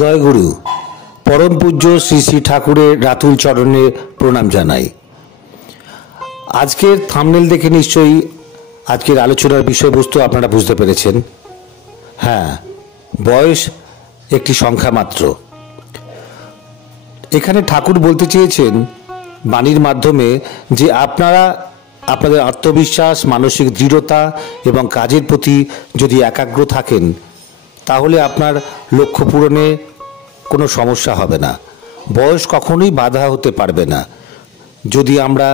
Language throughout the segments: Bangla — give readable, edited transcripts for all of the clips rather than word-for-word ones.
জয় গুরু। परम पूज्य श्री श्री ठाकुरेर रातुल चरणे प्रणाम जानाई। आजकेर थाम्बनेल देखे निश्चयई आजकेर आलोचनार विषयबस्तु आपनारा बुझते पेरेछेन। हाँ, बयस एकटी संख्या मात्र। एखाने ठाकुर बोलते चेयेछेन बाणीर माध्यमे जे आपनारा आपनादेर आत्मविश्वास, मानसिक दृढ़ता एवं काजेर प्रति यदि एकाग्र थाकेन ताहले आपनार लक्ष्य पूरणे কোনো সমস্যা হবে না। বয়স কখনোই বাধা হতে পারবে না যদি আমরা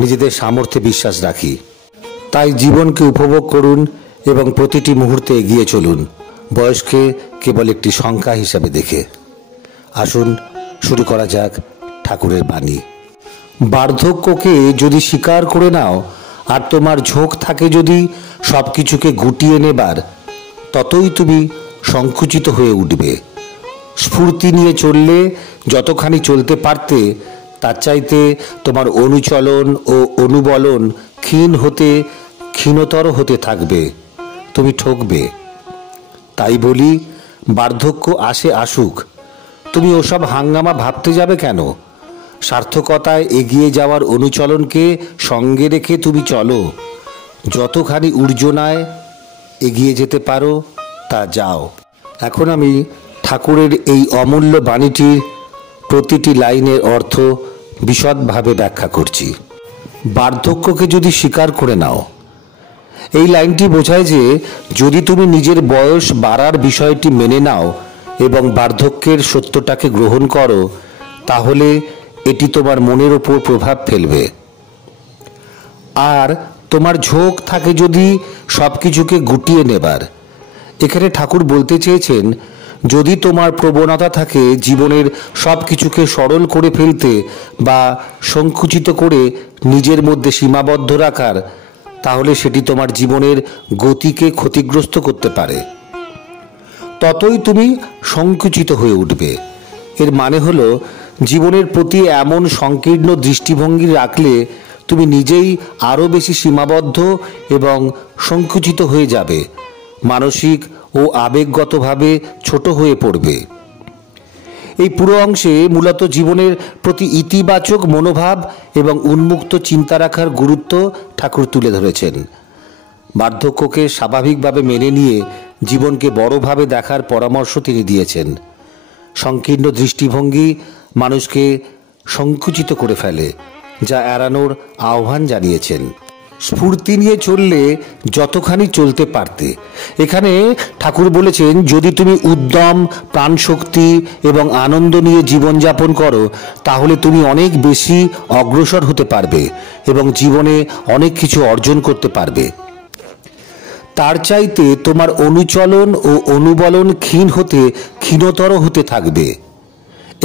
নিজেদের সামর্থ্যে বিশ্বাস রাখি। তাই জীবনকে উপভোগ করুন এবং প্রতিটি মুহূর্তে এগিয়ে চলুন, বয়সকে কেবল একটি সংখ্যা হিসাবে দেখে। আসুন শুরু করা যাক ঠাকুরের বাণী। বার্ধক্যকে যদি স্বীকার করে নাও আর তোমার ঝোঁক থাকে যদি সব কিছুকে গুটিয়ে নেবার, ততই তুমি সংকুচিত হয়ে উঠবে। স্ফূর্তি নিয়ে চললে যতখানি চলতে পারতে তার চাইতে তোমার অনুচলন ও অনুবলন ক্ষীণ হতে ক্ষীণতর হতে থাকবে, তুমি ঠকবে। তাই বলি, বার্ধক্য আসে আসুক, তুমি ওসব হাঙ্গামা ভাবতে যাবে কেন? সার্থকতায় এগিয়ে যাওয়ার অনুচলনকে সঙ্গে রেখে তুমি চলো। যতখানি ঊর্জনায় এগিয়ে যেতে পারো তা যাও। এখন আমি ঠাকুরের এই অমূল্য বাণীটির প্রতিটি লাইনের অর্থ বিশদভাবে ব্যাখ্যা করছি। বার্ধক্যকে যদি স্বীকার করে নাও, এই লাইনটি বোঝায় যে যদি তুমি নিজের বয়স বাড়ার বিষয়টি মেনে নাও এবং বার্ধক্যের সত্যটাকে গ্রহণ করো, তাহলে এটি তোমার মনের ওপর প্রভাব ফেলবে। আর তোমার ঝোঁক থাকে যদি সব কিছুকে গুটিয়ে নেবার। এখানে ঠাকুর বলতে চেয়েছেন, যদি তোমার প্রবণতা থাকে জীবনের সব কিছুকে সরল করে ফেলতে বা সংকুচিত করে নিজের মধ্যে সীমাবদ্ধ রাখার, তাহলে সেটি তোমার জীবনের গতিকে ক্ষতিগ্রস্ত করতে পারে। ততই তুমি সংকুচিত হয়ে উঠবে। এর মানে হলো জীবনের প্রতি এমন সংকীর্ণ দৃষ্টিভঙ্গি রাখলে তুমি নিজেই আরও বেশি সীমাবদ্ধ এবং সংকুচিত হয়ে যাবে, মানসিক ও আবেগগতভাবে ছোট হয়ে পড়বে। এই পুরো অংশে মূলত জীবনের প্রতি ইতিবাচক মনোভাব এবং উন্মুক্ত চিন্তা রাখার গুরুত্ব ঠাকুর তুলে ধরেছেন। বার্ধক্যকে স্বাভাবিকভাবে মেনে নিয়ে জীবনকে বড়ভাবে দেখার পরামর্শ তিনি দিয়েছেন। সংকীর্ণ দৃষ্টিভঙ্গি মানুষকে সংকুচিত করে ফেলে, যা এড়ানোর আহ্বান জানিয়েছেন। স্ফূর্তি নিয়ে চললে যতখানি চলতে পারতে, এখানে ঠাকুর বলেছেন যদি তুমি উদ্যম, প্রাণশক্তি এবং আনন্দ নিয়ে জীবনযাপন করো তাহলে তুমি অনেক বেশি অগ্রসর হতে পারবে এবং জীবনে অনেক কিছু অর্জন করতে পারবে। তার চাইতে তোমার অনুচলন ও অনুবলন ক্ষীণ হতে ক্ষীণতর হতে থাকবে।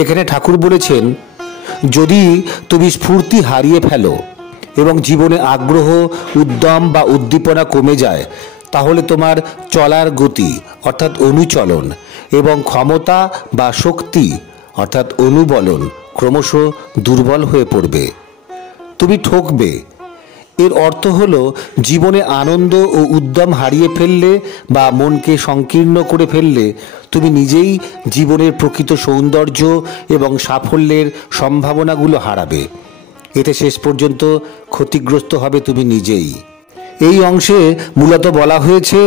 এখানে ঠাকুর বলেছেন যদি তুমি স্ফূর্তি হারিয়ে ফেলো এবং জীবনে আগ্রহ, উদ্যম বা উদ্দীপনা কমে যায়, তাহলে তোমার চলার গতি অর্থাৎ অনুচলন এবং ক্ষমতা বা শক্তি অর্থাৎ অনুবলন ক্রমশ দুর্বল হয়ে পড়বে, তুমি ঠকবে। এর অর্থ হলো জীবনে আনন্দ ও উদ্যম হারিয়ে ফেললে বা মনকে সংকীর্ণ করে ফেললে তুমি নিজেই জীবনের প্রকৃত সৌন্দর্য এবং সাফল্যের সম্ভাবনাগুলো হারাবে। এতে শেষ পর্যন্ত ক্ষতিগ্রস্ত হবে তুমি নিজেই। এই অংশে মূলত বলা হয়েছে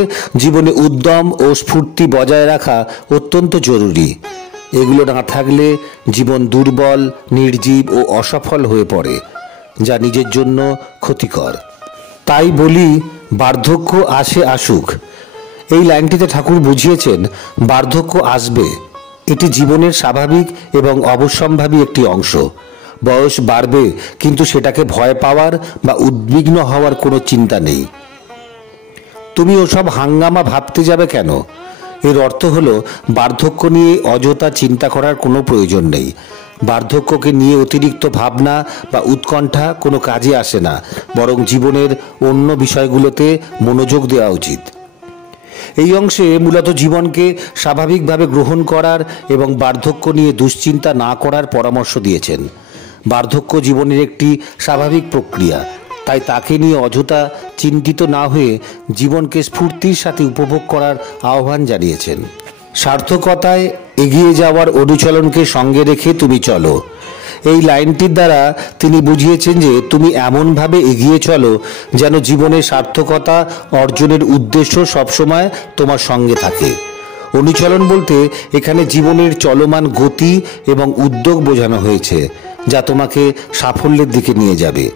জীবনে উদ্যম ও স্ফূর্তি বজায় রাখা অত্যন্ত জরুরি। এগুলো না থাকলে জীবন দুর্বল, নির্জীব ও অসফল হয়ে পড়ে, যা নিজের জন্য ক্ষতিকর। তাই বলি, বার্ধক্য আসে আসুক। এই লাইনটিতে ঠাকুর বুঝিয়েছেন বার্ধক্য আসবে, এটি জীবনের স্বাভাবিক এবং অবশ্যম্ভাবী একটি অংশ। বয়স বাড়বে, কিন্তু সেটাকে ভয় পাওয়ার বা উদ্বিগ্ন হওয়ার কোনো চিন্তা নেই। তুমি ওসব হাঙ্গামা ভাবতে যাবে কেন? এর অর্থ হলো বার্ধক্য নিয়ে অযথা চিন্তা করার কোনো প্রয়োজন নেই। বার্ধক্যকে নিয়ে অতিরিক্ত ভাবনা বা উৎকণ্ঠা কোনো কাজে আসে না, বরং জীবনের অন্য বিষয়গুলোতে মনোযোগ দেওয়া উচিত। এই অংশে মূলত জীবনকে স্বাভাবিকভাবে গ্রহণ করার এবং বার্ধক্য নিয়ে দুশ্চিন্তা না করার পরামর্শ দিয়েছেন। বার্ধক্য জীবনের একটি স্বাভাবিক প্রক্রিয়া, তাই তাকে নিয়ে অযথা চিন্তিত না হয়ে জীবনকে স্ফূর্তির সাথে উপভোগ করার আহ্বান জানিয়েছেন। সার্থকতায় এগিয়ে যাওয়ার অনুচলনকে সঙ্গে রেখে তুমি চলো। এই লাইনটির দ্বারা তিনি বুঝিয়েছেন যে তুমি এমনভাবে এগিয়ে চলো যেন জীবনের সার্থকতা অর্জনের উদ্দেশ্য সবসময় তোমার সঙ্গে থাকে। অনুচলন বলতে এখানে জীবনের চলমান গতি এবং উদ্যোগ বোঝানো হয়েছে, যা তোমাকে সাফল্যের দিকে নিয়ে যাবে।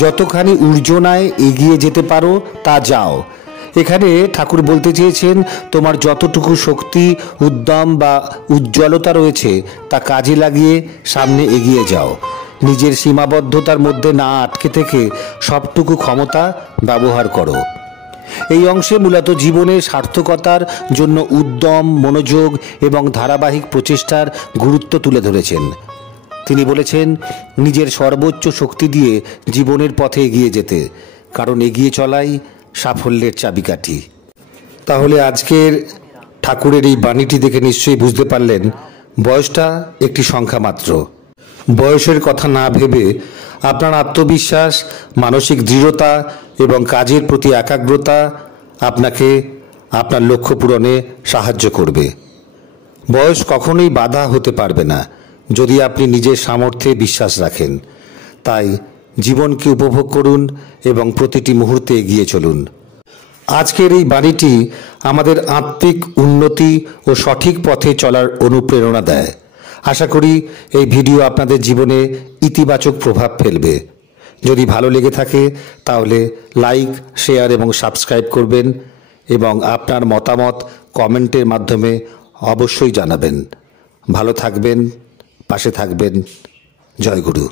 যতখানি ঊর্জনায় এগিয়ে যেতে পারো তা যাও। এখানে ঠাকুর বলতে চেয়েছেন তোমার যতটুকু শক্তি, উদ্যম বা উজ্জ্বলতা রয়েছে তা কাজে লাগিয়ে সামনে এগিয়ে যাও। নিজের সীমাবদ্ধতার মধ্যে না আটকে থেকে সবটুকু ক্ষমতা ব্যবহার করো। এই অংশে মূলত জীবনের সার্থকতার জন্য উদ্যম, মনোযোগ এবং ধারাবাহিক প্রচেষ্টার গুরুত্ব তুলে ধরেছেন। তিনি বলেছেন নিজের সর্বোচ্চ শক্তি দিয়ে জীবনের পথে এগিয়ে যেতে, কারণ এগিয়ে চলাই সাফল্যের চাবিকাঠি। তাহলে আজকের ঠাকুরের এই বাণীটি দেখে নিশ্চয়ই বুঝতে পারলেন বয়সটা একটি সংখ্যা মাত্র। বয়সের কথা না ভেবে আপনার আত্মবিশ্বাস, মানসিক দৃঢ়তা এবং কাজের প্রতি একাগ্রতা আপনাকে আপনার লক্ষ্য পূরণে সাহায্য করবে। বয়স কখনোই বাধা হতে পারবে না যদি আপনি নিজের সামর্থ্যে বিশ্বাস রাখেন। তাই জীবনকে উপভোগ করুন এবং প্রতিটি মুহূর্তে এগিয়ে চলুন। আজকের এই বাণীটি আমাদের আত্মিক উন্নতি ও সঠিক পথে চলার অনুপ্রেরণা দেয়। আশা করি এই ভিডিও আপনাদের জীবনে ইতিবাচক প্রভাব ফেলবে। যদি ভালো লেগে থাকে তাহলে লাইক, শেয়ার এবং সাবস্ক্রাইব করবেন এবং আপনার মতামত কমেন্টের মাধ্যমে অবশ্যই জানাবেন। ভালো থাকবেন, পাশে থাকবেন। জয় গুরু।